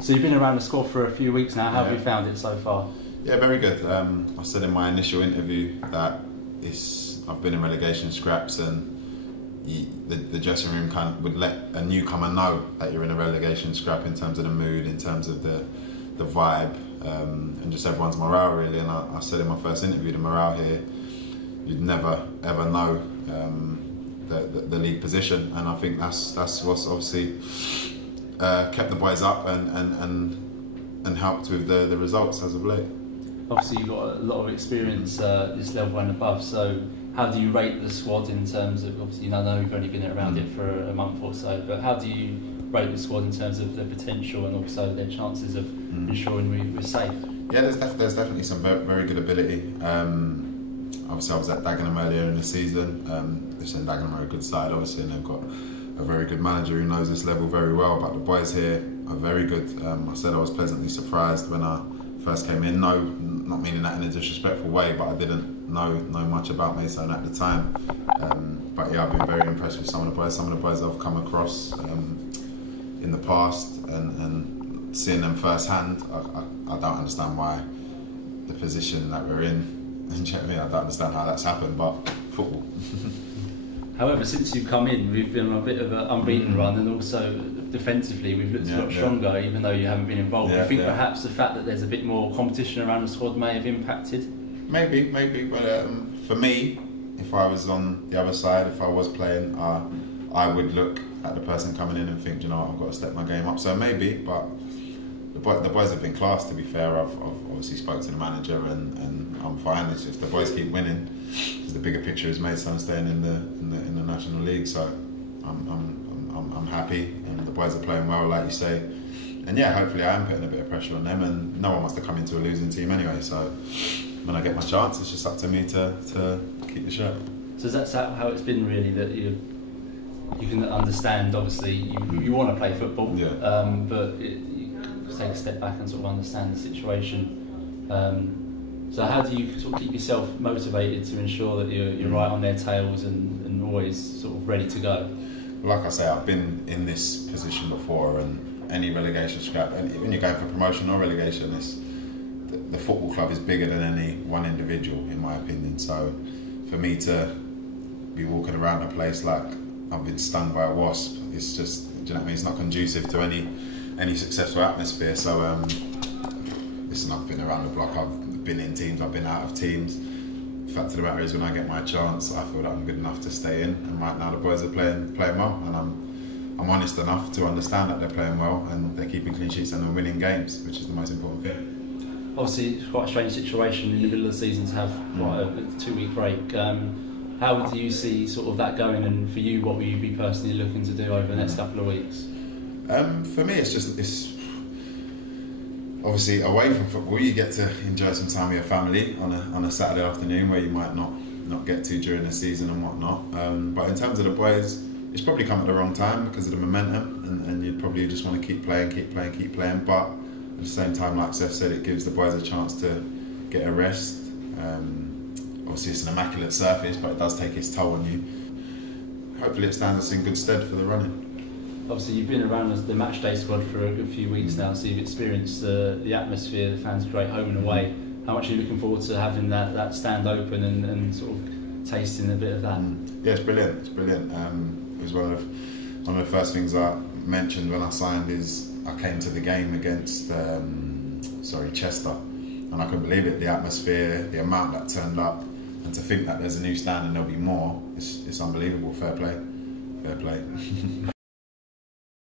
So you've been around the squad for a few weeks now. How have you found it so far? Yeah, very good. I said in my initial interview that I've been in relegation scraps, and the dressing room would let a newcomer know that you're in a relegation scrap in terms of the mood, in terms of the vibe, and just everyone's morale really. And I said in my first interview, the morale here, you'd never ever know the league position, and I think that's what's obviously kept the boys up and helped with the results as of late. Obviously you've got a lot of experience this level and above, so how do you rate the squad in terms of, obviously I know you've only been around it for a month or so, but how do you rate the squad in terms of their potential and also their chances of ensuring we're safe? Yeah, there's definitely some very good ability. Obviously I was at Dagenham earlier in the season. They've seen Dagenham are a good side obviously, and they've got a very good manager who knows this level very well, but the boys here are very good. I said I was pleasantly surprised when I first came in. No, not meaning that in a disrespectful way, but I didn't know much about Mason at the time. But yeah, I've been very impressed with some of the boys. Some of the boys I've come across in the past, and seeing them firsthand, I don't understand why the position that we're in. I don't understand how that's happened, but football. However, since you've come in, we've been on a bit of an unbeaten run, and also defensively we've looked a lot stronger, even though you haven't been involved. I think perhaps the fact that there's a bit more competition around the squad may have impacted? Maybe, but for me, if I was on the other side, if I was playing, I would look at the person coming in and think, you know, I've got to step my game up. So maybe, but the boys have been class, to be fair. I've obviously spoke to the manager, and I'm fine. It's if the boys keep winning, because the bigger picture is Mason staying in the National League. So I'm happy, and the boys are playing well, like you say. And yeah, hopefully I am putting a bit of pressure on them, and no one wants to come into a losing team anyway. So when I get my chance, it's just up to me to keep the shirt. So that's how it's been really, that you can understand, obviously you want to play football, but you take a step back and sort of understand the situation. So how do you sort of keep yourself motivated to ensure that you're right on their tails and always sort of ready to go? Like I say, I've been in this position before, and any relegation scrap, and when you're going for promotion or relegation, the football club is bigger than any one individual, in my opinion. So for me to be walking around a place like I've been stung by a wasp, it's just, do you know what I mean? It's not conducive to any successful atmosphere. So listen, I've been around the block, I've been in teams, I've been out of teams. The fact of the matter is, when I get my chance, I feel that I'm good enough to stay in. And right now the boys are playing well, and I'm honest enough to understand that they're playing well, and they're keeping clean sheets and they're winning games, which is the most important thing. Obviously, it's quite a strange situation in the middle of the season to have quite a 2-week break. How do you see sort of that going, and for you, what will you be personally looking to do over the next couple of weeks? For me, it's obviously away from football. You get to enjoy some time with your family on a Saturday afternoon, where you might not get to during the season and whatnot. But in terms of the boys, it's probably come at the wrong time because of the momentum, and you'd probably just want to keep playing. But at the same time, like Seth said, it gives the boys a chance to get a rest. Obviously it's an immaculate surface, but it does take its toll on you. Hopefully it stands us in good stead for the running. Obviously you've been around the match day squad for a good few weeks now, so you've experienced the atmosphere, the fans great home and away. How much are you looking forward to having that stand open and sort of tasting a bit of that? Yeah, it's brilliant. It was one of the first things I mentioned when I signed. Is I came to the game against Chester, and I couldn't believe it. The atmosphere, the amount that turned up, and to think that there's a new stand and there'll be more, it's unbelievable. Fair play.